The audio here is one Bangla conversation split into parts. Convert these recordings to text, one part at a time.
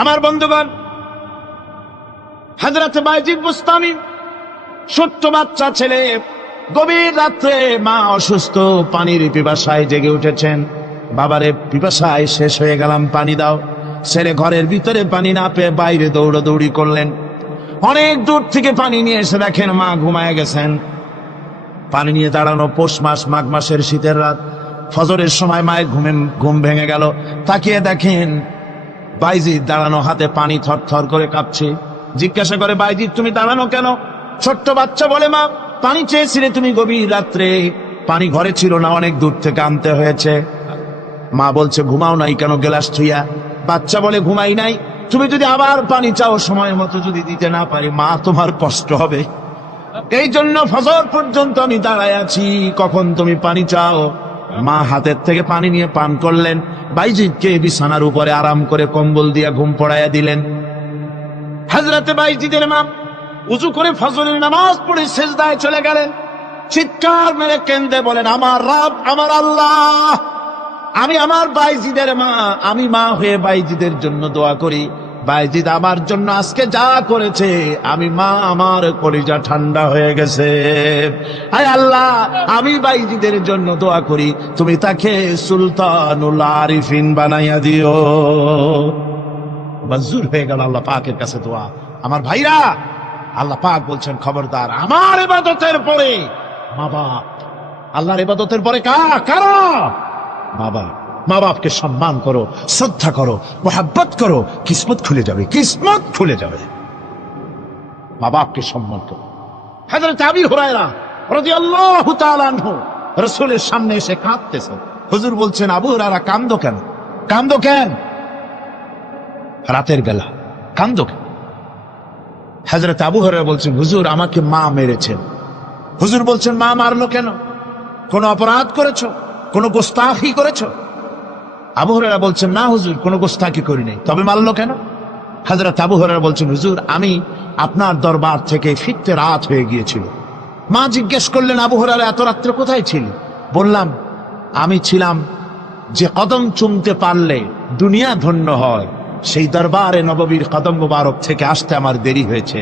আমার বন্ধুগণ, হযরত বাইজিদ বুস্তামি ছোট্ট বাচ্চা ছেলে, গভীর রাত্রে মা অসুস্থ, পানির পিপাসায় জেগে উঠেছেন। বাবারে, পিপাসায় শেষ হয়ে গেলাম, পানি দাও। ছেলে ঘরের ভিতরে পানি না পেয়ে বাইরে দৌড়াদৌড়ি করলেন। অনেক দূর থেকে পানি নিয়ে এসে দেখেন মা ঘুমায় গেছেন। পানি নিয়ে দাঁড়ানো পৌষ মাস, মাঘ মাসের শীতের রাত, ফজরের সময় মায়ের ঘুম ভেঙে গেল। তাকিয়ে দেখেন বাইজিদ দাঁড়ানো, হাতে পানি থরথর করে কাঁপছে। জিজ্ঞাসা করে, বাইজিদ তুমি দাঁড়ানো কেন? ছোট্ট বাচ্চা বলে, মা পানি চেয়েছিলে তুমি গভীর রাত্রে, পানি ঘরে ছিল না, অনেক দূর থেকে আনতে হয়েছে। মা বলছে, ঘুমাও নাই কেন গ্লাস ছুঁয়া? বাচ্চা বলে, ঘুমাই নাই। তুমি যদি আবার পানি চাও, সময় মতো যদি দিতে না পারি, মা তোমার কষ্ট হবে। এই জন্য ফজর পর্যন্ত আমি দাঁড়ায় আছি, কখন তুমি পানি চাও। মা হাতের থেকে পানি নিয়ে পান করলেন। বাইজিদকে বিছানার উপরে আরাম করে কম্বল দিয়ে ঘুম পড়াইয়া দিলেন। হযরতে বাইজিদের মা উযু করে ফজরের নামাজ পড়ে সিজদায় চলে গেলেন। চিৎকার মেরে কেঁদে বলেন, আমার রব, আমার আল্লাহ, আমি আমার বাইজিদের মা, আমি মা হয়ে বাইজিদের জন্য দোয়া করি। বাইজিদ আমার জন্য আজকে যা করেছে, আমি মা, আমার কলিজা ঠান্ডা হয়ে গেছে। আয় আল্লাহ, আমি বাইজিদের জন্য দোয়া করি, তুমি তাকে সুলতানুল আরিফিন বানাইয়া দিও। মঞ্জুর হয়ে গেল আল্লাহ পাকের কাছে দোয়া। আমার ভাইরা, আল্লাহ পাক বলছেন, খবরদার, আমার ইবাদতের পরে মা বাপ, আল্লাহর ইবাদতের পরে কারা? মা বাপ। মা বাপকে সম্মান করো, শ্রদ্ধা করো, মোহাব্বত করো, কিসমত খুলে যাবে, কিসমত খুলে যাবে। মা বাপকে সম্মান করো। হযরত আবু হুরায়রা রাদিয়াল্লাহু তাআলা আনহু রাসূলের সামনে এসে কাঁদতেছেন। হুজুর বলছেন, আবু হুরায়রা কাঁদো কেন? কাঁদো কেন? রাতের বেলা কাঁদো কেন? হযরত আবু হুরায়রা বলছেন, হুজুর আমাকে মা মেরেছেন। হুজুর বলছেন, মা মারলো কেন? কোন অপরাধ করেছো? কোন গোস্তাখি করেছো? আবু হুরায়রা বলছেন, না হুজুর, কোন গোস্তাখি করি নাই, তবে মারলো কেন? হযরত আবু হুরায়রা বলছেন, হুজুর আমি আপনার দরবার থেকে ফিরতে রাত হয়ে গিয়েছিল। মা জিজ্ঞেস করলেন, আবু হুরায়রা এত রাত্রে কোথায় ছিলি? বললাম, আমি ছিলাম যে কদম চুমতে পারলে দুনিয়া ধন্য হয়, সেই দরবারে নববীর কদম মুবারক থেকে আসতে আমার দেরি হয়েছে।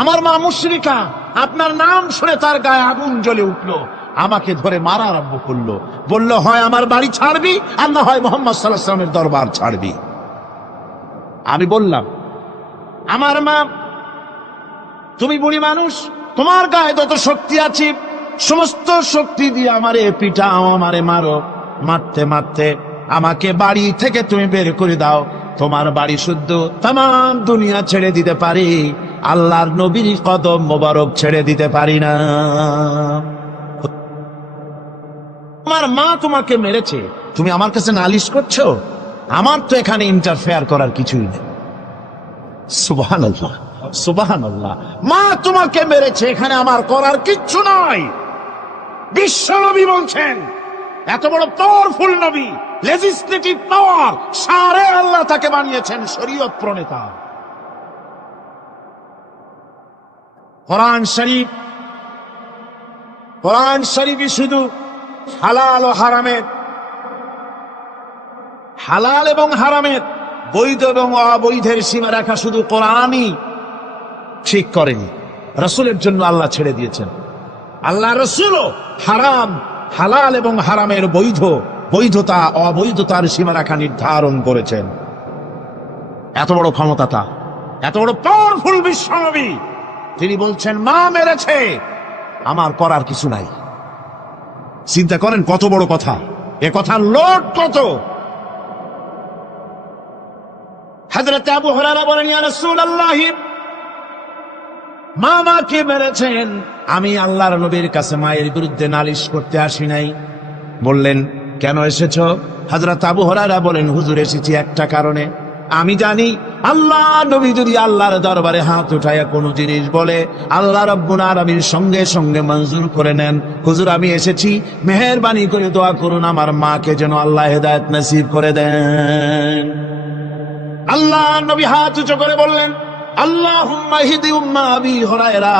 আমার মা মুশরিকা, আপনার নাম শুনে তার গায়ে আগুন জ্বলে উঠলো, আমাকে ধরে মারা আরম্ভ করলো। বলল, হয় আমার বাড়ি ছাড়বি, আর না হয় মুহাম্মদ সাল্লাল্লাহু আলাইহি ওয়াসাল্লামের দরবার ছাড়বি। আমি বললাম, আমার মা, তুমি বুড়ি মানুষ, তোমার গায়ে যত শক্তি আছে সমস্ত শক্তি দিয়ে আমারে পিটাও, আমারে মারো। মারতে মারতে আমাকে বাড়ি থেকে তুমি বের করে দাও। তোমার বাড়ি শুদ্ধ, তামাম দুনিয়া ছেড়ে দিতে পারি, আল্লাহর নবীর কদম মোবারক ছেড়ে দিতে পারি না। আমার মা তোমাকে মেরেছে, তুমি আমার কাছে নালিশ করছো? আমার তো এখানে ইন্টারফেয়ার করার কিছুই নেই। সুবহানাল্লাহ, সুবহানাল্লাহ। মা তোমাকে মেরেছে, এখানে আমার করার কিচ্ছু নাই। বিশ্ব নবী বলছেন, এত বড় পাওয়ারফুল নবী, লেজিসলেটিভ পাওয়ার, সারে আল্লাহ তাকে বানিয়েছেন শরীয়ত প্রণেতা। কোরআন শরীফই শুধু হালাল ও হারামের, হালাল এবং হারামের, বৈধ এবং অবৈধের সীমা রেখা শুধু কোরআনই ঠিক করেনি, রাসূলের জন্য আল্লাহ ছেড়ে দিয়েছেন। আল্লাহ রাসূলও হারাম, হালাল এবং হারামের বৈধতা অবৈধতার সীমারেখা নির্ধারণ করেছেন। এত বড় ক্ষমতা তা, এত বড় পাওয়ারফুল বিশ্বনবী, তিনি বলছেন, মা মেরেছে, আমার করার কিছু নাই। চিন্তা করেন কত বড় কথা, এ কথার লোড কত। হযরত আবু হুরায়রা বলেন, ইয়া রাসূলুল্লাহ, মা মাকে মেরেছেন, আমি আল্লাহর নবীর কাছে মায়ের বিরুদ্ধে নালিশ করতে আসি নাই। বললেন, কেন এসেছো? হযরত আবু হুরায়রা বলেন, হুজুর এসেছি একটা কারণে, আমি জানি আল্লাহ নবী যদি আল্লাহর দরবারে হাত উঠায়া কোনো জিনিস বলে, আল্লাহ রাব্বুল আলামিন সঙ্গে সঙ্গে মঞ্জুর করে নেন। হুজুর আমি এসেছি, মেহেরবানি করে দোয়া করুন আমার মাকে যেন আল্লাহ হেদায়েত নসিব করে দেন। আল্লাহ নবী হাত উঁচু করে বললেন, আল্লাহুম্মা হিদি উম্মা আবি হুরায়রা,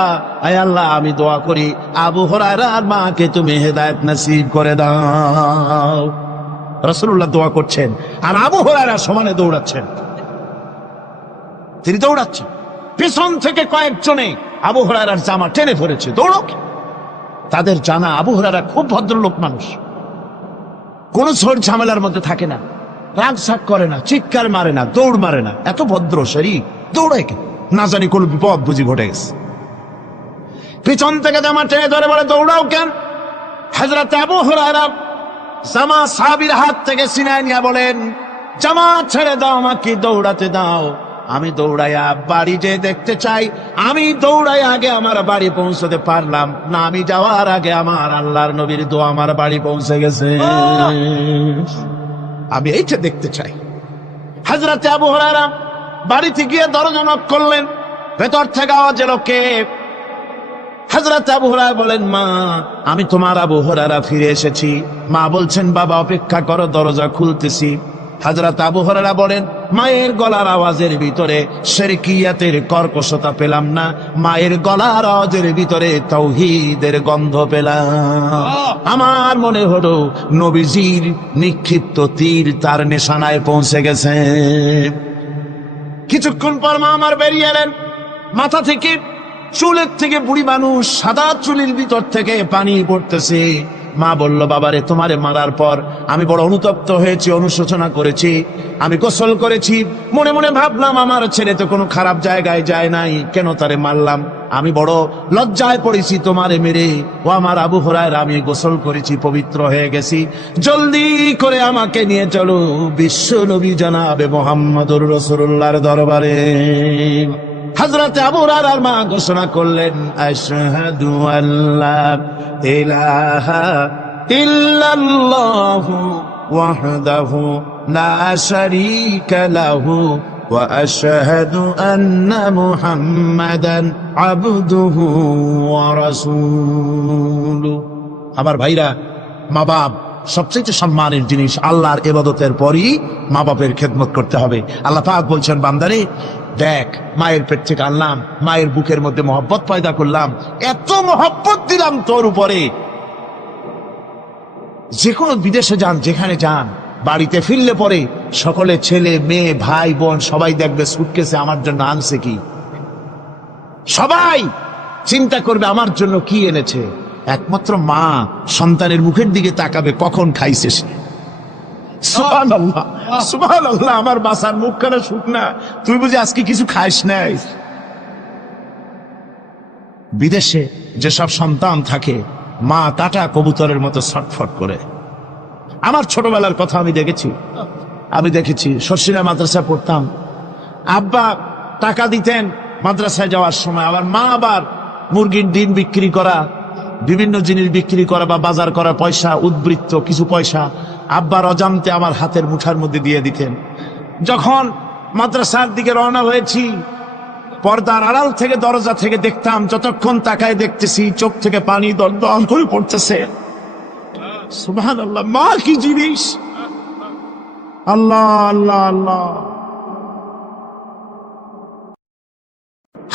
আয় আল্লাহ আমি দোয়া করি আবু হুরায়রার মাকে তুমি হেদায়েত নসিব করে দাও। রাসূলুল্লাহ দোয়া করছেন আর আবু হুরায়রা সমানে দৌড়াচ্ছেন। তিনি দৌড়াচ্ছেন, পিছন থেকে কয়েকজনে আবু হুরায়রার জামা টেনে ধরেছে, দৌড়ো। তাদের জানা আবু হুরায়রা খুব ভদ্রলোক মানুষ, কোন ঝড় ঝামেলার মধ্যে থাকে না, রাগ সাগ করে না, চিৎকার মারে না, দৌড় মারে না, এত ভদ্র শরীর, দৌড়ায় কেন? না জানি কোন বিপদ বুঝি ঘটে গেছে। পিছন থেকে জামা টেনে ধরে বলে, দৌড়াও কেন? হযরত আবু হুরায়রা জামা সাহাবীর হাত থেকে ছিনায় নিয়ে বলেন, জামা ছেড়ে দাও, আমাকে দৌড়াতে দাও। আমি দৌড়াইয়া বাড়ি যে দেখতে চাই, আমি দৌড়াই আগে আমার বাড়ি পৌঁছতে পারলাম না, আমি যাওয়ার আগে আমার আল্লাহর নবীর দোয়া আমার বাড়ি পৌঁছে গেছে, আমি এইটা দেখতে চাই। হযরত আবু হুরায়রা বাড়িতে গিয়ে দরজা নক করলেন, ভেতর থেকে আওয়াজ এলো, কে? হযরত আবু হুরায়রা বলেন, মা, আমি তোমার আবু হুরায়রা ফিরে এসেছি। মা বলছেন, বাবা অপেক্ষা করো, দরজা খুলতেছি। হযরত আবু হুরায়রা বলেন, মায়ের গলার আওয়াজের ভিতরে শিরকিয়াতের কর্কশতা পেলাম না, মায়ের গলার আওয়াজের ভিতরে তাওহীদের গন্ধ পেলাম। আমার মনে হলো নবীজির নিক্ষিপ্ত তীর তার নিশানায় পৌঁছে গেছে। কিছুক্ষণ পর মা আমার বেরিয়ে এলেন, মাথা থেকে চুলের থেকে বুড়ি মানুষ, সাদা চুলের ভিতর থেকে পানি পড়তেছে। মা বলল, বাবারে, তোমারে মারার পর আমি বড় অনুতপ্ত হয়েছি, অনুশোচনা করেছি, আমি গোসল করেছি, মনে মনে ভাবলাম আমার ছেলে তো কোনো খারাপ জায়গায় যায় নাই, কেন তারে মারলাম? আমি বড় লজ্জায় পড়েছি তোমারে মেরে। ও আমার আবু হুরায়রা, আমি গোসল করেছি, পবিত্র হয়ে গেছি, জলদি করে আমাকে নিয়ে চলো বিশ্ব নবী জনাবে মুহাম্মদুর রাসূলুল্লাহর দরবারে। হযরত আবু হুরায়রার মা ঘোষণা করলেন, আশহাদু আল্লা ইলাহা ইল্লাল্লাহু ওয়াহদাহু লা শারীকা লাহু ওয়া আশহাদু আন্না মুহাম্মাদান আবদুহু ওয়া রাসূলুহু। আমার ভাইরা, মা বাপ সবচেয়ে সম্মানের জিনিস। আল্লাহর ইবাদতের পরই মা বাপের খেদমত করতে হবে। আল্লাহ পাক বলছেন, বান্দারে দেখ, মায়ের পেট থেকে আনলাম, মায়ের বুকের মধ্যে মহব্বত পয়দা করলাম, এত মহব্বত দিলাম তোর উপরে, যে কোনো বিদেশে যান, যেখানে যান, বাড়িতে ফিরলে পরে সকলে, ছেলে মেয়ে ভাই বোন সবাই দেখবে সুটকেসে আমার জন্য আনছে কি, সবাই চিন্তা করবে আমার জন্য কি এনেছে। একমাত্র মা সন্তানের মুখের দিকে তাকাবে, কখন খাইছে সে। সুবহানাল্লাহ, সুবহানাল্লাহ, আমার বাসার মুখখানা শুকনা, তুই বুঝি আজকে কিছু খাইস নাই। বিদেশে যেসব সন্তান থাকে, মা কাটা কবুতরের মতো ছটফট করে। আমার ছোটবেলার কথা আমি দেখেছি, শর্ষিনা মাদ্রাসায় পড়তাম, আব্বা টাকা দিতেন মাদ্রাসায় যাওয়ার সময়, আবার মা আবার মুরগির ডিম বিক্রি করা, বিভিন্ন জিনিস বিক্রি করা বা বাজার করা পয়সা, উদ্বৃত্ত কিছু পয়সা আব্বার অজান্তে আমার হাতের মুঠার মধ্যে দিয়ে দিতেন। যখন মাদ্রাসার দিকে রওনা হয়েছি, পর্দার আড়াল থেকে দরজা থেকে দেখতাম, যতক্ষণ তাকায় দেখতেছি চোখ থেকে পানি দরদর করে পড়তেছে। সুবহানাল্লাহ, মা কি জিনিস! আল্লাহ আল্লাহ আল্লাহ।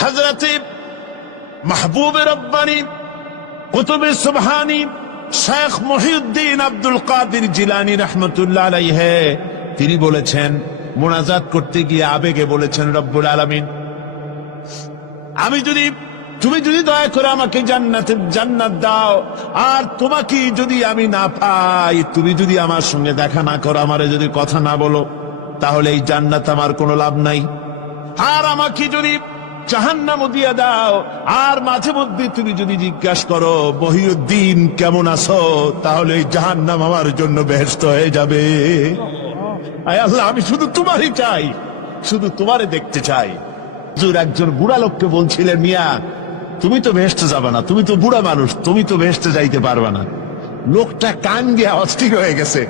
হযরত মাহবুব রব্বানী কুতুব সুবহানী শেখ মহিউদ্দিন আব্দুল কাদের জিলানী রাহমাতুল্লাহ আলাইহি, তিনি বলেছেন, মুনাজাত করতে গিয়ে আবেগে বলেছেন, রব্বুল আলামিন, তুমি যদি দয়া করে আমাকে জান্নাত দাও, আর তোমাকে যদি আমি না পাই, তুমি যদি আমার সঙ্গে দেখা না করো, আমারে যদি কথা না বলো, তাহলে এই জান্নাত আমার কোনো লাভ নাই। আর আমাকে যদি জাহান্নামও দিয়ে দাও, আর মাঝে মধ্যে তুমি যদি জিজ্ঞাসা করো, মহিউদ্দিন কেমন আছো, তাহলে এই জাহান্নাম আমার জন্য বেহেশত হয়ে যাবে। আয় আল্লাহ, আমি শুধু তোমারই চাই, শুধু তোমারে দেখতে চাই। হুজুর একজন বুড়া লোককে বলছিলেন, মিয়া তুমি তো বেহেশতে যাবে না, তুমি তো বুড়া মানুষ, তুমি তো বেহেশতে যাইতে পারবে না। লোকটা কান দিয়ে অস্থির হয়ে গেছে।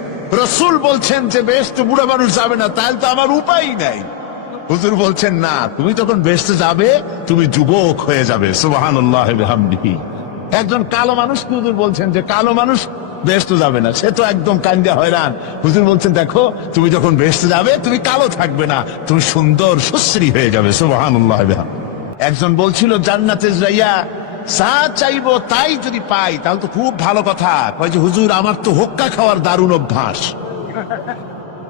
রাসূল বলছেন যে বেহেশতে বুড়া মানুষ যাবে না, তাহলে তো আমার উপায় নাই। হুজুর বলছেন, না, তুমি তখন বেহেশতে যাবে, তুমি যুবক হয়ে যাবে। সুবহানাল্লাহ ওয়া বিহামদিহি। একজন কালো মানুষকে হুজুর বলছেন যে কালো মানুষ বেহেশতে যাবে না, সে তো একদম কান্দে হয়রান। হুজুর বলছেন, দেখো, তুমি যখন বেহেশতে যাবে, তুমি কালো থাকবে না, তুমি সুন্দর সুশ্রী হয়ে যাবে। সুবহানাল্লাহ ওয়া বিহামদিহি। একজন বলছিল, জান্নাতে যাইয়া যা চাইবো তাই যদি পাই তাহলে তো খুব ভালো কথা। কয় যে, হুজুর আমার তো হোক্কা খাওয়ার দারুণ অভ্যাস,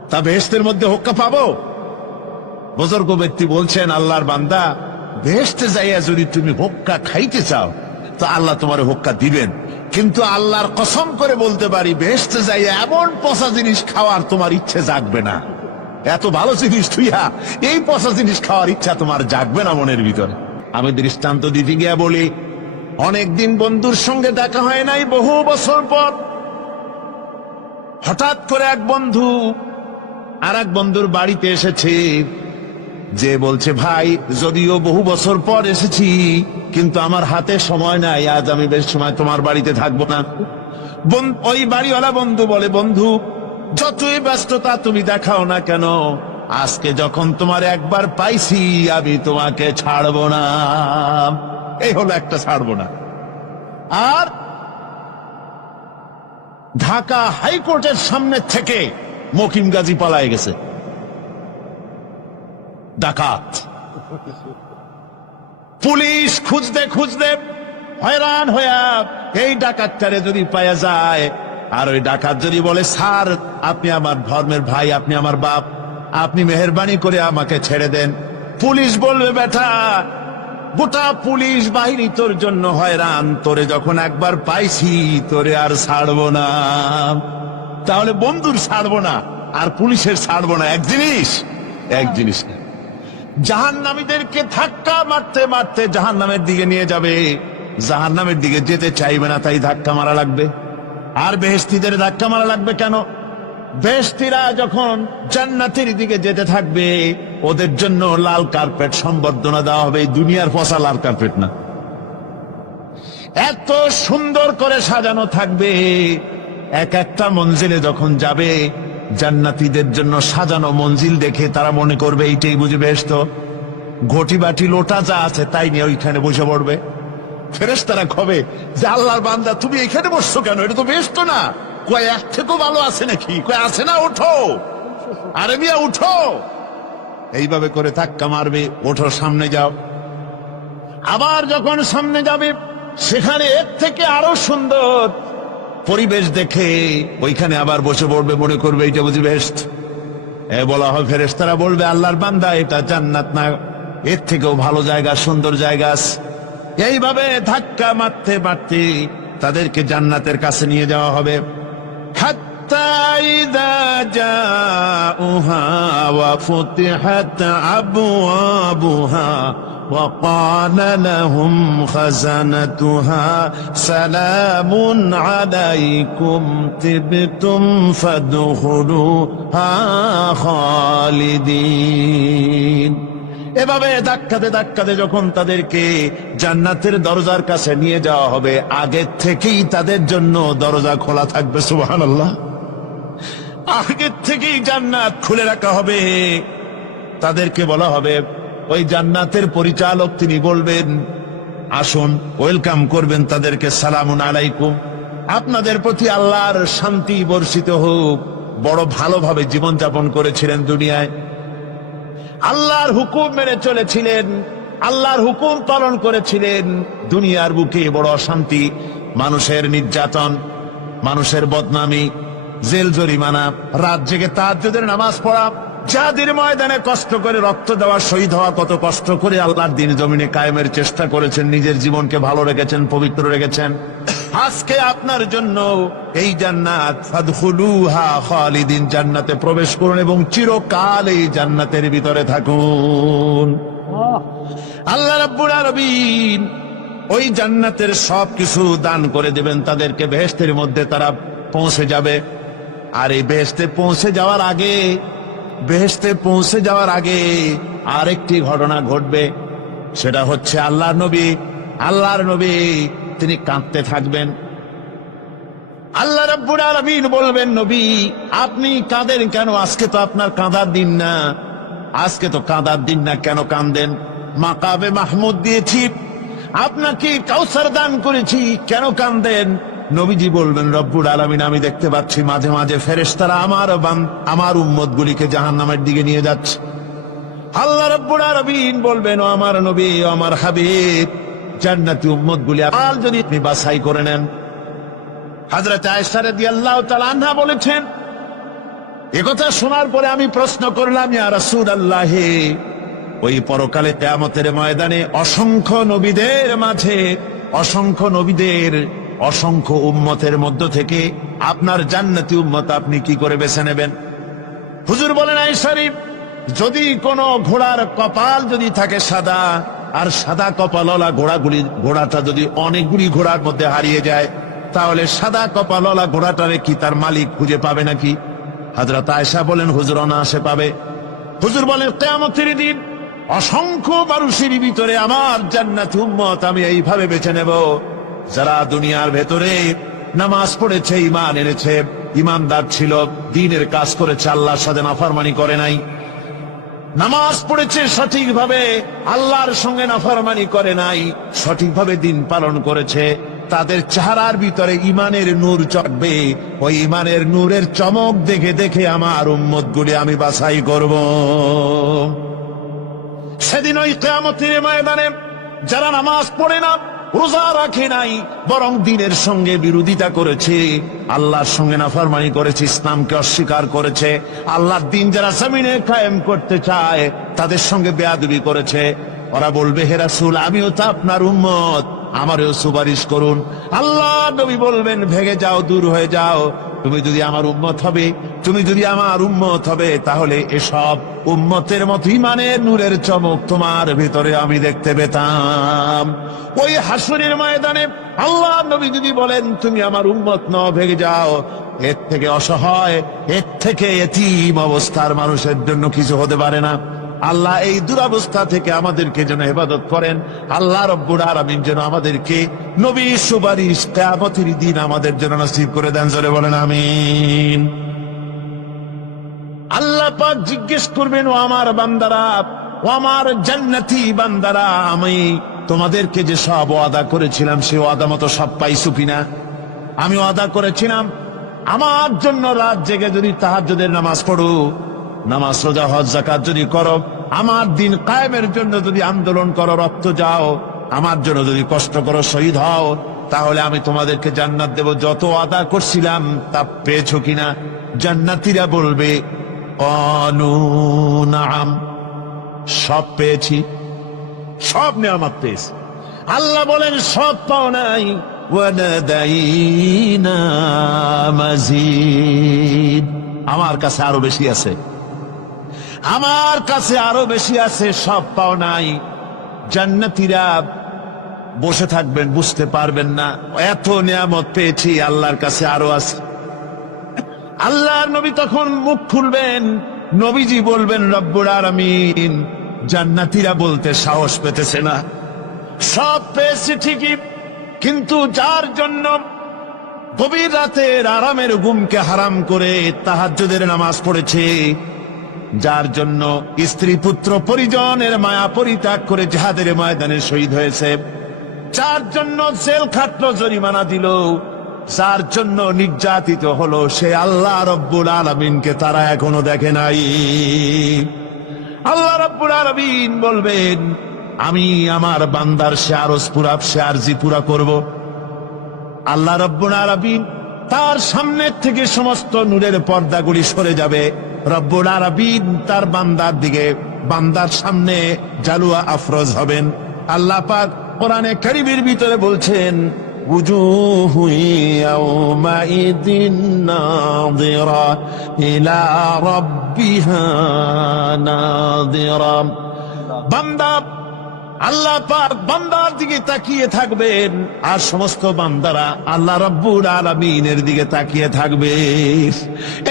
তা বেহেশতের মধ্যে হোক্কা পাবো? বুজুর্গ ব্যক্তি বলছেন, আল্লাহর বান্দা, বেহেশতে যাইয়া যদি তুমি হোক্কা খাইতে চাও তো আল্লাহ তোমার হোক্কা দিবেন, কিন্তু আল্লাহর কসম করে বলতে পারি বেহেশতে যাইয়া এমন পচা জিনিস খাওয়ার তোমার ইচ্ছে জাগবে না। এত ভালো জিনিস তুইয়া এই পচা জিনিস খাওয়ার ইচ্ছা তোমার জাগবে না মনের ভিতরে। আমি দৃষ্টান্ত দিতে গিয়া বলি, অনেকদিন বন্ধুর সঙ্গে দেখা হয় নাই, বহু বছর পর হঠাৎ করে এক বন্ধু আর এক বন্ধুর বাড়িতে এসেছে, যে বলছে, ভাই যদিও বহু বছর পর এসেছি কিন্তু আমার হাতে সময় নাই, আজ আমি বেশ সময় তোমার বাড়িতে থাকবো না। ওই বাড়িওয়ালা বন্ধু বলে, বন্ধু যতই ব্যস্ততা তুমি দেখাও না কেন, আজকে যখন তোমার একবার পাইছি আমি তোমাকে ছাড়বো না। এই হলো একটা ছাড়বো না। আর ঢাকা হাইকোর্টের সামনে থেকে মকিম গাজী পালায় গেছে, ডাকাত। পুলিশ খুঁজতে খুঁজতে হয়রান হইয়া এই ডাকাতটারে যদি পাওয়া যায়, আর ওই ডাকাত যদি বলে, স্যার আপনি আমার ধর্মের ভাই, আপনি আমার বাপ, আপনি মেহেরবানি করে আমাকে ছেড়ে দেন, পুলিশ বলবে, বেটা গোটা পুলিশ বাহিনী তোর জন্য হয়রান, তোরে যখন একবার পাইছি তোরে আর ছাড়বো না। তাহলে বন্ধুর ছাড়বো না আর পুলিশের ছাড়বো না এক জিনিস? এক জিনিস না। জাহান্নামীদেরকে ধাক্কা মারতে মারতে জাহান্নামের দিকে নিয়ে যাবে, জাহান্নামের দিকে যেতে চাইবে না, তাই ধাক্কা মারা লাগবে। আর বেহেশতীদের ধাক্কা মারা লাগবে কেন? বেহেশতীরা যখন জান্নাতের দিকে যেতে থাকবে, ওদের জন্য লাল কার্পেট সম্বর্ধনা দেওয়া হবে, দুনিয়ার পচা লাল কার্পেট না, এত সুন্দর করে সাজানো থাকবে। এক একটা মঞ্জিলে যখন যাবে, জান্নাতীদের জন্য সাজানো মঞ্জিল দেখে তারা মনে করবে এইটাই বুঝে বেহেশত। ঘটি বাটি লোটা যা আছে তাই নিয়ে ওইখানে বসে পড়বে। ফেরেশতারা কবে যে, আল্লাহর বান্দা তুমি এখানে বসছো কেন, এটা তো বেহেশত না। কয় এক থেকেও ভালো আছে নাকি? কয় আছে না, ওঠো, আরে মিয়া উঠো। এইভাবে করে ধাক্কা মারবে, ওঠো সামনে যাও। আবার যখন সামনে যাবে, সেখানে এর থেকে আরো সুন্দর পরিবেশ দেখে ওইখানে আবার বসে পড়বে, মনে করবে এইটা বুঝি বেহেশত। বলা হয়, ফেরেশতারা বলবে, আল্লাহর বান্দা এটা জান্নাত না, এর থেকেও ভালো জায়গা, সুন্দর জায়গা আছে। এইভাবে ধাক্কা মারতে মারতে তাদেরকে জান্নাতের কাছে নিয়ে যাওয়া হবে। হাত্তা ইযা জাউহা ওয়া ফুতিহাত আবওয়াবুহা ওয়া ক্বালা লাহুম খাযানাতুহা সালামুন আলাইকুম তিবতুম ফাদখুলুহা খালিদিন। এভাবে ধাক্কাতে ধাক্কাতে যখন তাদেরকে জান্নাতের দরজার কাছে নিয়ে যাওয়া হবে, আগের থেকেই তাদের জন্য দরজা খোলা থাকবে। সুবহানাল্লাহ। আগের থেকেই জান্নাত খুলে রাখা হবে। তাদেরকে বলা হবে, ওই জান্নাতের পরিচালক তিনি বলবেন, আসুন, ওয়েলকাম করবেন তাদেরকে, সালামুন আলাইকুম, আপনাদের প্রতি আল্লাহর শান্তি বর্ষিত হোক। বড় ভালোভাবে জীবনযাপন করেছিলেন দুনিয়ায়, আল্লাহর হুকুম মেনে চলেছিলেন, আল্লাহর হুকুম পালন করেছিলেন। দুনিয়ার বুকে বড় অশান্তি, মানুষের নির্যাতন, মানুষের বদনামি, জেল জরিমানা, রাত জেগে তাহাজ্জুদের নামাজ পড়া, যাদের ময়দানে কষ্ট করে রক্ত দেওয়া, শহীদ হওয়া, কত কষ্ট করে আল্লাহর দ্বীন জমিনে কায়েমের চেষ্টা করেছেন, নিজের জীবনকে ভালো রেখেছেন, পবিত্র রেখেছেন। আজকে আপনার জন্য এই জান্নাত, ফাদখুলুহা খালিদিন, জান্নাতে প্রবেশ করুন এবং চিরকাল এই জান্নাতের ভিতরে থাকুন। আল্লাহ রাব্বুল আলামিন ওই জান্নাতের সবকিছু দান করে দেবেন তাদেরকে, বেহেশতের মধ্যে তারা পৌঁছে যাবে। আর এই বেহেশতে পৌঁছে যাওয়ার আগে আরেকটি ঘটনা ঘটবে, সেটা হচ্ছে আল্লাহর নবী তিনি কাঁদতে থাকবেন। আল্লাহ রাব্বুল আলামিন বলবেন, নবী আপনি কাঁদেন কেন? আজকে তো আপনার কাঁদার দিন না, আজকে তো কাঁদার দিন না, কেন কাঁদেন? মাকামে মাহমুদ দিয়েছি, আপনাকে কাউসার দান করেছি, কেন কাঁদেন? নবীজি বলবেন, রব্বুল আলামিন আমি দেখতে পাচ্ছি মাঝে মাঝে ফেরেশতারা আমার উম্মতগুলিকে জাহান্নামের দিকে নিয়ে যাচ্ছে। আল্লাহ রাব্বুল আলামিন বলবেন, ও আমার নবী, ও আমার হাবিব, জান্নাতি উম্মতগুলি আর যদি আপনি বাছাই করে নেন। হযরত আয়েশা রাদিয়াল্লাহু তাআলা আনহা বলেছেন, একথা শোনার পরে আমি প্রশ্ন করলাম, ইয়া রাসূলুল্লাহ, ওই পরকালে কিয়ামতের ময়দানে অসংখ্য নবীদের মাঝে, অসংখ্য নবীদের অসংখ্য উম্মতের মধ্য থেকে আপনার জান্নাতি উম্মত আপনি কি করে বেছে নেবেন? হুজুর বলেন, আই শরীফ, যদি কোনো ঘোড়ার কপাল যদি থাকে সাদা, আর সাদা কপালওয়ালা ঘোড়াটা যদি অনেকগুলি ঘোড়ার মধ্যে হারিয়ে যায়, তাহলে সাদা কপালওয়ালা ঘোড়াটারে কি তার মালিক খুঁজে পাবে নাকি? হযরত আয়েশা বলেন, হুজুর অনায়াসে পাবে। হুজুর বলেন, কিয়ামতের দিন অসংখ্য মানুষের ভিতরে আমার জান্নাতি উম্মত আমি এইভাবে বেছে নেব, যারা দুনিয়ার ভেতরে নামাজ পড়েছে, ঈমান এনেছে, ঈমানদার ছিল, দ্বীনের কাজ করেছে, আল্লাহর সাথে নাফরমানি করে নাই, নামাজ পড়েছে সঠিকভাবে, আল্লাহর সঙ্গে নাফরমানি করে নাই, সঠিকভাবে দিন পালন করেছে, তাদের চেহারার ভিতরে ঈমানের নূর চড়বে। ওই ঈমানের নূরের চমক দেখে দেখে আমার উম্মতগুলি আমি বাছাই করব। সেদিন ওই কিয়ামতের ময়দানে যারা নামাজ পড়ে না, রোজা রাখে নাই, বরং দ্বীনের সঙ্গে বিরোধিতা করেছে, আল্লাহর সঙ্গে নাফরমানি করেছে, ইসলামকে অস্বীকার করেছে, আল্লাহর দ্বীন যারা জমিনে কায়েম করতে চায় তাদের সঙ্গে বেয়াদবি করেছে, ওরা বলবে, হে রাসূল, আমিও তো আপনার উম্মত, আমারও সুপারিশ করুন। আল্লাহ নবী বলবেন, ভেগে যাও, দূর হয়ে যাও, তুমি যদি আমার উম্মত হবে, তুমি যদি আমার উম্মত হবে, তাহলে এসব উম্মতের মতো ঈমানের নূরের চমক তোমার ভিতরে আমি দেখতে পেতাম। ওই হাসরের ময়দানে আল্লাহ নবী যদি বলেন, তুমি আমার উম্মত নও, ভেগে যাও, এর থেকে অসহায়, এর থেকে এতিম অবস্থার মানুষের জন্য কিছু হতে পারে না। আল্লাহ এই দুরবস্থা থেকে আমাদেরকে যেন হেফাজত করেন। আল্লাহ রব্বুল আলামিন যেন আমাদেরকে নবীর সুপারিশ কিয়ামতের দিন আমাদের জন্য নসিব করে দেন। জোরে বলেন আমিন। আল্লাহ পাক জিজ্ঞেস করবেন, ও আমার বান্দারা, ও আমার জান্নাতি বান্দারা, আমি তোমাদেরকে যে সব ওয়াদা করেছিলাম সেই ওয়াদা মতো সব পাইছো কিনা? আমি ওয়াদা করেছিলাম আমার জন্য রাত জেগে যদি তাহাজ্জুদের নামাজ পড়ো, নামাজ, রোজা, হজ, যাকাত যদি করো, আমার দিন কায়েমের জন্য যদি আন্দোলন করো, রক্ত যাও, আমার জন্য যদি কষ্ট করো, শহীদ হও, তাহলে আমি তোমাদেরকে জান্নাত দেব। যত ওয়াদা করছিলাম তা পেয়েছো কিনা? জান্নাতীরা বলবে, ক্বালু নাআম, সব পেয়েছি, সব নেয়ামত পেয়েছি। আল্লাহ বলেন, সব পাও নাই, ওয়ালাদাইনা মাজিদ, আমার কাছে আরো বেশি আছে, আমার কাছে আরো বেশি আছে, সব পাও নাই। জান্নাতীরা বসে থাকবেন, বুঝতে পারবেন না, এত নিয়ামত পেয়েছি, আল্লাহর কাছে আরো আছে। আল্লাহর নবী তখন মুখ খুলবেন, নবীজি বলবেন, রব্বুল আলামিন, জান্নাতীরা বলতে সাহস পেতেছে না, সব পেয়েছি ঠিকই, কিন্তু যার জন্য গভীর রাতের আরামের ঘুমকে হারাম করে তাহাজ্জুদের নামাজ পড়েছে, যার জন্য স্ত্রী পুত্র পরিজনের মায়া পরিত্যাগ করে জিহাদের ময়দানে শহীদ হয়েছে, যার জন্য জেল খাটলো, জরিমানা দিল, যার জন্য নির্যাতিত হলো, সে আল্লাহ রব্বুল আলামিনকে তারা এখনো দেখে নাই। আল্লাহ রব্বুল আলামিন বলবেন, আমি আমার বান্দার সে আরজ পুরা, সে আরজি পুরা করব। আল্লাহ রব্বুল আলামিন তার সামনের থেকে সমস্ত নূরের পর্দাগুলি সরে যাবে। রব্বুল আলামিন তার বান্দার দিকে, বান্দার সামনে জালুয়া আফরোজ হবেন। আল্লাহ পাক কোরআনে কারীমের ভিতরে বলছেন, উজুহু ইয়াওমাইদিন নাযিরা ইলা রাব্বিহা নাযিরা। বান্দা, আল্লাহ পাক বান্দার দিকে তাকিয়ে থাকবেন, আর সমস্ত বান্দারা আল্লাহ রব্বুল আলামিনের দিকে তাকিয়ে থাকবে।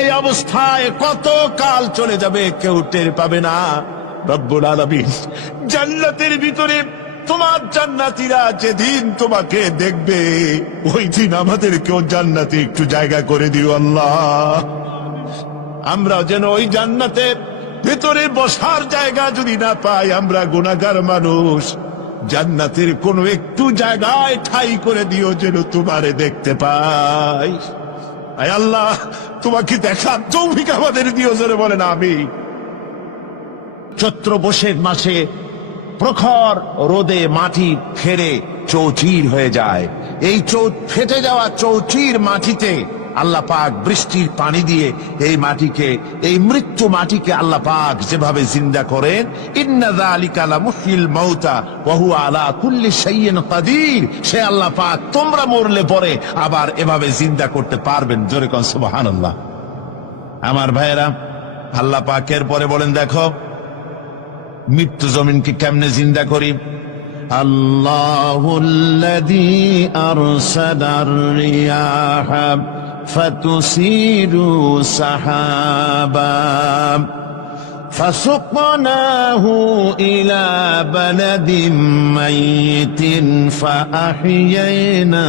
এই অবস্থায় কত কাল চলে যাবে কেউ টের পাবে না। রব্বুল আলামিন জান্নাতের ভিতরে তোমার জান্নাতীরা যেদিন তোমাকে দেখবে, ওই দিন আমাদেরকেও জান্নাতে একটু জায়গা করে দিও আল্লাহ। আমরা যেন ওই জান্নাতের ভেতরে বসার জায়গা যদি না পাই, আমরা গুনাহগার মানুষ, জান্নাতের কোন একটু জায়গায় ঠাই করে দিও যেন তোমারে দেখতে পাই। আয় আল্লাহ, তোমাকে দেখার তৌফিক আমাদের দিও। জোরে বলেন আমিন। চৈত্র বৈশাখ মাসে প্রখর রোদে মাটি ফেরে চৌচির হয়ে যায়। এই ফেটে যাওয়া চৌচির মাটিতে আল্লাহ পাক বৃষ্টির পানি দিয়ে এই মাটিকে, এই মৃত্যু মাটিকে আল্লাহ পাক যেভাবে জিন্দা করেন, ইন্না যালিকা লামুহয়িল মাউতা ওয়া হুয়া আলা কুল্লি শাইইন কাদির, সে আল্লাহ পাক তোমরা মরলে পরে আবার এভাবে জিন্দা করতে পারবেন। জোরে কোন সুবহানাল্লাহ। আমার ভাইয়েরা, আল্লাহ পাকের পরে বলেন, দেখো মৃত্যু জমিনকে কেমনে জিন্দা করি। আল্লাহুল্লাযী আরসালার রিয়াহা ফাতুসিরু সাহাবা فسقناه إلى بلد ميت فأحيينا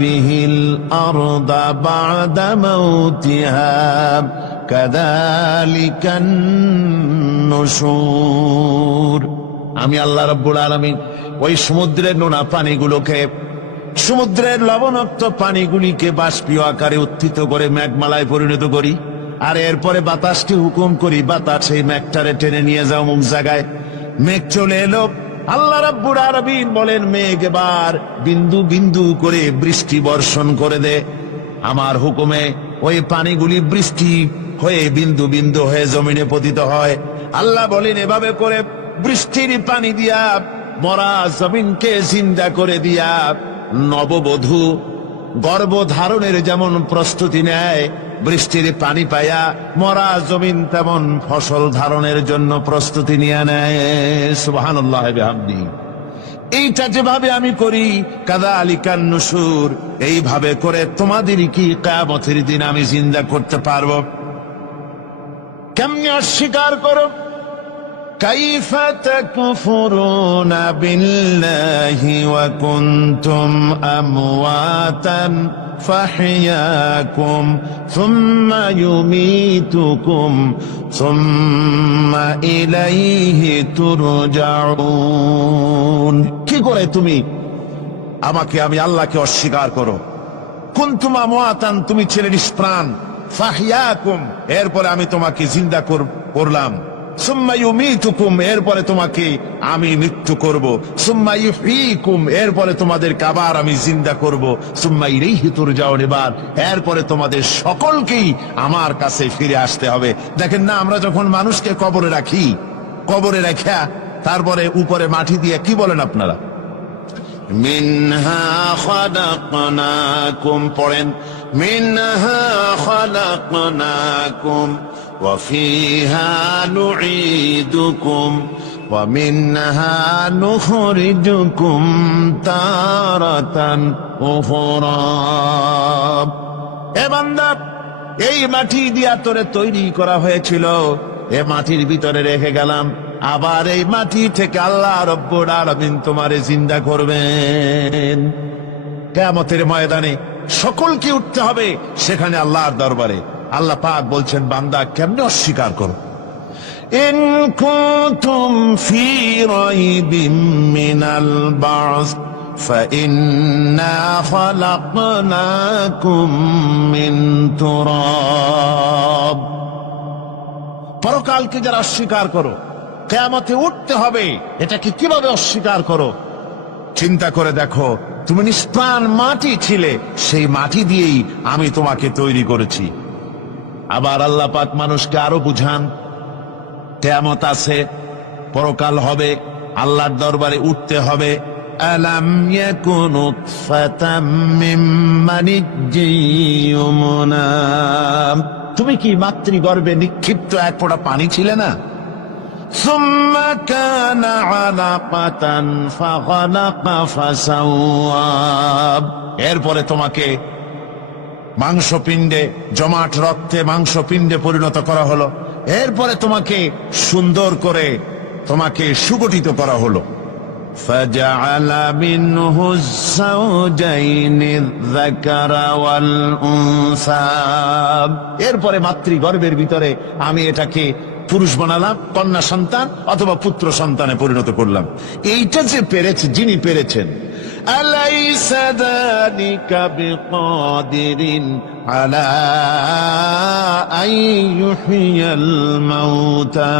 به الأرض بعد موتها كذلك النشور। আমি আল্লাহ রাব্বুল আলামিন ওই সমুদ্রের নোনা পানিগুলোকে, সমুদ্রের লবণাক্ত পানিগুলিকে বাষ্পীয় আকারে উত্থিত করে মেঘমালায় পরিণত করি, আর এরপরে বাতাসকে হুকুম করি, বাতাস এই মেঘটারে টেনে নিয়ে যাও মুখ জায়গায়। মেঘ চলে এলো। আল্লাহ রাব্বুল আলামিন বলেন, মেঘ এবার বিন্দু বিন্দু করে বৃষ্টি বর্ষণ করে দে। আমার হুকুমে ওই পানিগুলি বৃষ্টি হয়ে বিন্দু বিন্দু হয়ে জমিনে পতিত হয়। আল্লাহ বলেন, এভাবে করে বৃষ্টির পানি দিয়া মরা জমিনকে জিন্দা করে দিয়া নববধূ গর্ভধারণের যেমন প্রস্তুতি নেয়, বৃষ্টির পানি পায়া মরা জমিন তেমন ফসল ধারণের জন্য প্রস্তুতি নিয়ে নেয়। সুবহানাল্লাহ বিহামদিহি। এইটা যেভাবে আমি করি, কাযালিকান নুশুর, এইভাবে করে তোমাদের কি কিয়ামতের দিন আমি জিন্দা করতে পারবো? কেমনে অস্বীকার করো? কাইফা তাকফুরুনা বিল্লাহি ওয়া কুনতুম আমওয়াতান ফাহইয়াকুম সুম্মা ইউমীতুকুম সুম্মা ইলাইহি তুরজাউন। কি করে তুমি আমাকে, আমি আল্লাহকে অস্বীকার করো? কুনতুম আমওয়াতান, তুমি ছিলে নিষ্প্রাণ, ফাহইয়াকুম, এরপরে আমি তোমাকে জিন্দা করলাম, সুম্মা ইউমীতুকুম, এরপরে তোমাকে আমি মৃত্যু করব, সুম্মা ইউহয়িকুম, এরপরে তোমাদেরকে আবার আমি জিন্দা করব, সুম্মা ইলাইহি তুরজাউন, এরপরে তোমাদের সকলকেই আমার কাছে ফিরে আসতে হবে। দেখেন না, আমরা যখন মানুষকে কবরে রাখি, কবরে রাখা তারপরে উপরে মাটি দিয়ে কি বলেন আপনারা? মিনহা খালাকনাকুম, পড়েন, মিনহা খালাকনাকুম ওয়া ফিহা নুঈদুকুম ওয়া মিনহা নুখরিজুকুম তারাতান উখরা। এ বান্দা, এই মাটি দিয়া তোরে তৈরি করা হয়েছিল, এ মাটির ভিতরে রেখে গেলাম, আবার এই মাটি থেকে আল্লাহ রব্বুল আলামিন তোমারে জিন্দা করবেন। কিয়ামতের ময়দানে সকলকে উঠতে হবে সেখানে আল্লাহর দরবারে। আল্লাহ পাক বলছেন, বান্দা কেমনে অস্বীকার করো? ইন কুনতুম ফি রাইবিম মিনাল বা'স ফাইন্না খালাকনাকুম মিন তুরাব। পরকালকে যারা অস্বীকার করো, কিয়ামতে উঠতে হবে, এটাকে কিভাবে অস্বীকার করো? চিন্তা করে দেখো, তুমি নিষ্প্রাণ মাটি ছিলে, সেই মাটি দিয়েই আমি তোমাকে তৈরি করেছি। আবার আল্লাহ পাক মানুষকে আরো বুঝান, কিয়ামত আছে, পরকাল হবে, আল্লাহর দরবারে উঠতে হবে। আলাম ইয়াকুন নুতফাতাম মিন মানিজ্জিন ইউমনা, তুমি কি মাতৃগর্ভে নিক্ষিপ্ত এক ফোঁটা পানি ছিলে না? সুম্মা কানা আলাকাতান ফাখালাকা ফাসাওয়া, এরপরে তোমাকে মাংসপিণ্ডে, জমাট রক্তে মাংসপিণ্ডে পরিণত করা হলো, এরপরে তোমাকে সুন্দর করে তোমাকে সুগঠিত করা হলো। ফাজআলা মিনহু যাওজাইনি যাকারা ওয়াল উনসা, এরপরে মাতৃগর্ভের ভিতরে আমি এটাকে পুরুষ বানালাম, কন্যা সন্তান অথবা পুত্র সন্তানে পরিণত করলাম। এইটা যে পেরেছে, যিনি পেরেছেন, আলাইসা যালিকা বিকাদিরিন আলা আইয়ুহিয়াল মাউতা,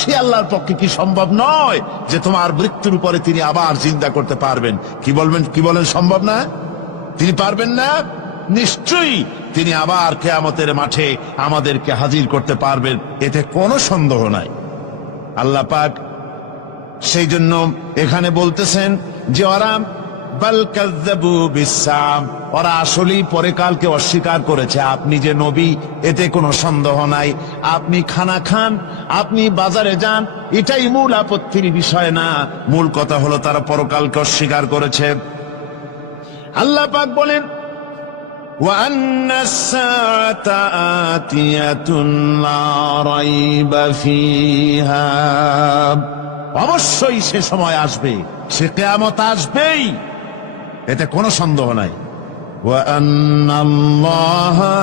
সে আল্লাহর পক্ষে কি সম্ভব নয় যে তোমার মৃত্যুর পরে তিনি আবার জিন্দা করতে পারবেন? কি বলবেন, কি বলেন, সম্ভব না? তিনি পারবেন না? নিশ্চয়ই তিনি আবার কিয়ামতের মাঠে আমাদেরকে হাজির করতে পারবেন, এতে কোনো সন্দেহ নাই। আল্লাহ পাক সেই জন্য এখানে বলতেছেন যে ওরা বাল কাযযাবু বিসসাম, ওরা আসলেই পরকালকে অস্বীকার করেছে। আপনি যে নবী এতে কোনো সন্দেহ নাই। আপনি খানা খান, আপনি বাজারে যান, এটাই মূল আপত্তির বিষয় না। মূল কথা হলো তারা পরকালকে অস্বীকার করেছে। আল্লাহ পাক বলেন ওয়া আন্নাস সাআতা আতিয়াতুন লা রাইবা ফিহা, অবশ্যই সে সময় আসবে, সে কিয়ামত আসবেই, এতে কোনো সন্দেহ নাই। ওয়া আন্নাল্লাহা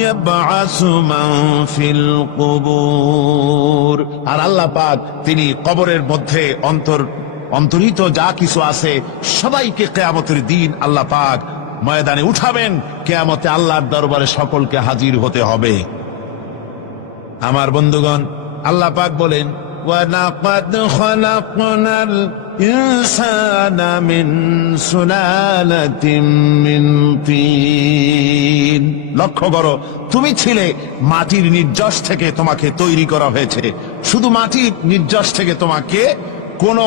ইয়াবআসু মান ফিল কুবুর, আর আল্লাহ পাক তিনি কবরের মধ্যে অন্তরিত যা কিছু আছে সবাইকে কিয়ামতের দিন আল্লাহ পাক ময়দানে উঠাবেন। কিয়ামতে আল্লাহর দরবারে সকলকে হাজির হতে হবে। আমার বন্ধুগণ, আল্লাহ পাক বলেন ওয়ালাকাদ খালাকনাল ইনসানা মিন সুলালাতিন মিন তিন, লক্ষ্য করো তুমি ছিলে মাটির নির্যাস থেকে, তোমাকে তৈরি করা হয়েছে। শুধু মাটির নির্যাস থেকে তোমাকে কোনো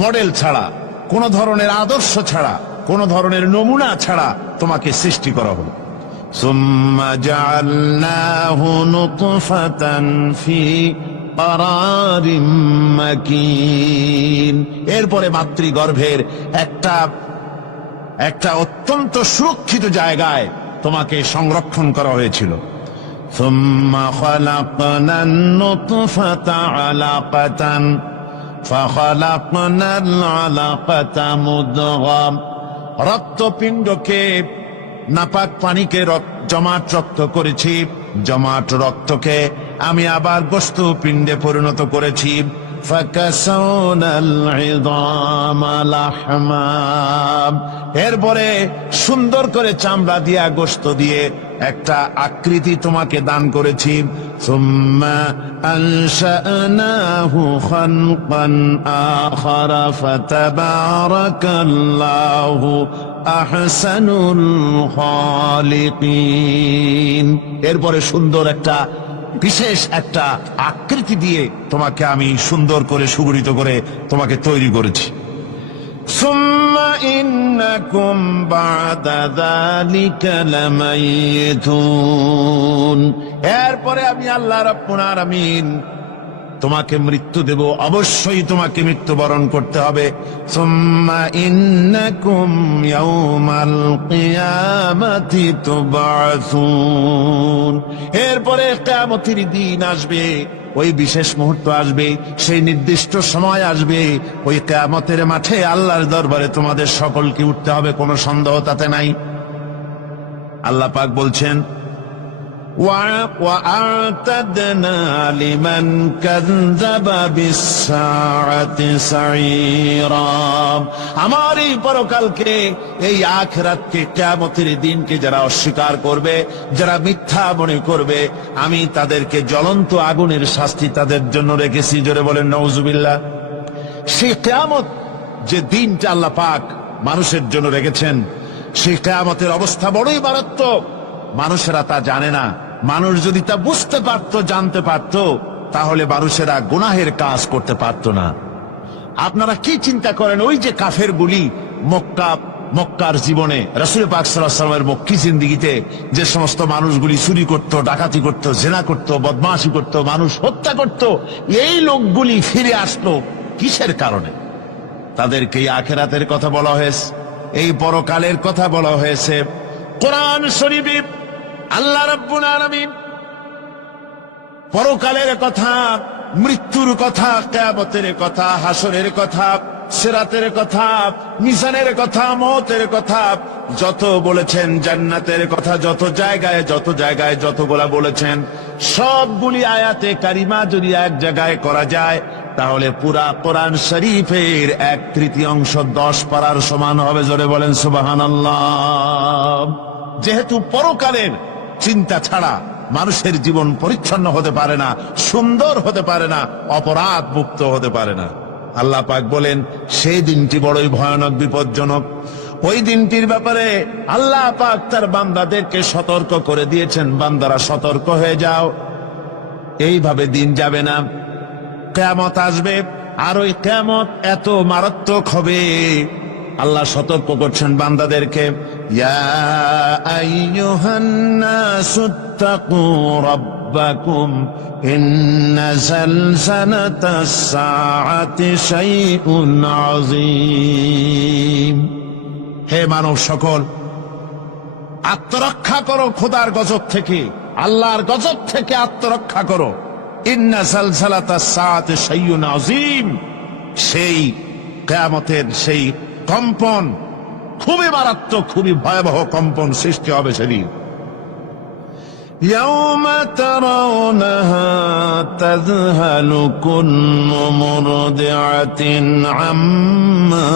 মডেল ছাড়া, কোন ধরনের আদর্শ ছাড়া, কোন ধরনের নমুনা ছাড়া তোমাকে সৃষ্টি করা হলো। সুম্মা জাআলনাহু নুতফাতান ফি ক্বারারিম মাকিন, এরপরে মাতৃগর্ভের একটা অত্যন্ত সুরক্ষিত জায়গায় তোমাকে সংরক্ষণ করা হয়েছিল। সুম্মা খালাকনান নুতফাতা আলাকাতান فخلقنا العلقة مضغة, রক্তপিণ্ডকে নাপাক পানিকে জমাট রক্ত করেছি, জমাট রক্তকে আমি আবার গোশত পিণ্ডে পরিণত করেছি। فكسونا العظام لحما, এরপরে সুন্দর করে চামড়া দিয়া গোশত দিয়ে একটা আকৃতি তোমাকে দান করেছি। সুম্মা আনশানাহু খালকান আখারা ফাতাবারাকাল্লাহু আহসানুল খালিকিন, এরপরে সুন্দর একটা বিশেষ একটা আকৃতি দিয়ে তোমাকে আমি সুন্দর করে সুগঠিত করে তোমাকে তৈরি করেছি। সুম্মা ইন্নাকুম বা'দা যালিকা লামাইতুন, এরপরে আমি আল্লাহ রাব্বুল আলামিন তোমাকে মৃত্যু দেব, অবশ্যই তোমাকে মৃত্যুবরণ করতে হবে। সুম্মা ইন্নাকুম ইয়াউমাল কিয়ামাতি তুবআসুন, এরপরে কিয়ামতের দিন আসবে, ওই বিশেষ মুহূর্ত আসবে, সেই নির্দিষ্ট সময় আসবে, ওই কিয়ামতের মাঠে আল্লাহর দরবারে তোমাদের সকলকে উঠতে হবে, কোনো সন্দেহ তাতে নাই। আল্লাহ পাক বলছেন وَأَعْتَدْنَا لِمَنْ كَذَّبَ بِالسَّاعَةِ سَعِيرًا, আমার এই পরকালকে, এই আখিরাতকে, কিয়ামতের দিনকে যারা অস্বীকার করবে, যারা মিথ্যা মনে করবে, আমি তাদেরকে জ্বলন্ত আগুনের শাস্তি তাদের জন্য রেখেছি। জোরে বলেন নাউজুবিল্লাহ। সেই কিয়ামত যে দিনটা আল্লাহ পাক মানুষের জন্য রেখেছেন, সেই কিয়ামতের অবস্থা বড়ই মারাত্মক। মানুষেরা তা জানে না। মানুষ যদি তা বুঝতে পারত, জানতে পারত, তাহলে মানুষেরা গুনাহের কাজ করতে পারত না। আপনারা কি চিন্তা করেন, ওই যে কাফের গুলি মক্কার জীবনে, রাসূল পাক সাল্লাল্লাহু আলাইহি ওয়াসাল্লামের মক্কি জিন্দেগিতে যে সমস্ত মানুষগুলি চুরি করত, ডাকাতি করত, জিনা করত, বদমাশি করত, মানুষ হত্যা করত, এই লোকগুলি ফিরে আসলো কিসের কারণে? তাদেরকে এই আখিরাতের কথা বলা হয়েছে, এই পরকালের কথা বলা হয়েছে। কোরআন শরীফে আল্লাহ রাব্বুল আলামিন পরকালের কথা, মৃত্যুর কথা, কিয়ামতের কথা, হাসরের কথা, সিরাতের কথা, মিজানের কথা, মওতের কথা যত বলেছেন, জান্নাতের কথা যত জায়গায় যতগুলা বলেছেন, সবগুলি আয়াতে কারিমা যদি এক জায়গায় করা যায়, তাহলে পুরা কোরআন শরীফের 1/3 10 পারার সমান হবে। জোরে বলেন সুবহানাল্লাহ। যেহেতু পরকালের চিন্তা ছাড়া মানুষের জীবন পরিচ্ছন্ন হতে পারে না, সুন্দর হতে পারে না, অপরাধ মুক্ত হতে পারে না। আল্লাহ পাক বলেন সেই দিনটি বড়ই ভয়ানক, বিপজ্জনক। ওই দিনটির ব্যাপারে আল্লাহ পাক তার বান্দাদেরকে সতর্ক করে দিয়েছেন, বান্দারা সতর্ক হয়ে যাও, এইভাবে দিন যাবে না, কিয়ামত আসবে। আর ওই কিয়ামত এত মারাত্মক হবে, আল্লাহ সতর্ক করছেন বান্দাদেরকে, ইয়া আইয়ুহান নাসুত্তাকু রাব্বাকুম ইন্না জালজালাতাস সাআতি শাইউন আযীম। হে মানব সকল, আত্মরক্ষা করো খোদার গজব থেকে, আল্লাহর গজব থেকে আত্মরক্ষা করো। ইন্না জালজালাতাস সাআতি শাইউন আযীম, সেই কিয়ামতের সেই কম্পন খুবই মারাত্মক, খুবই ভয়াবহ কম্পন সৃষ্টি হবে সেদিন। ইয়াউমা তারাউনাহা তাযহালু কুল্লু মুরদিআতিন আম্মা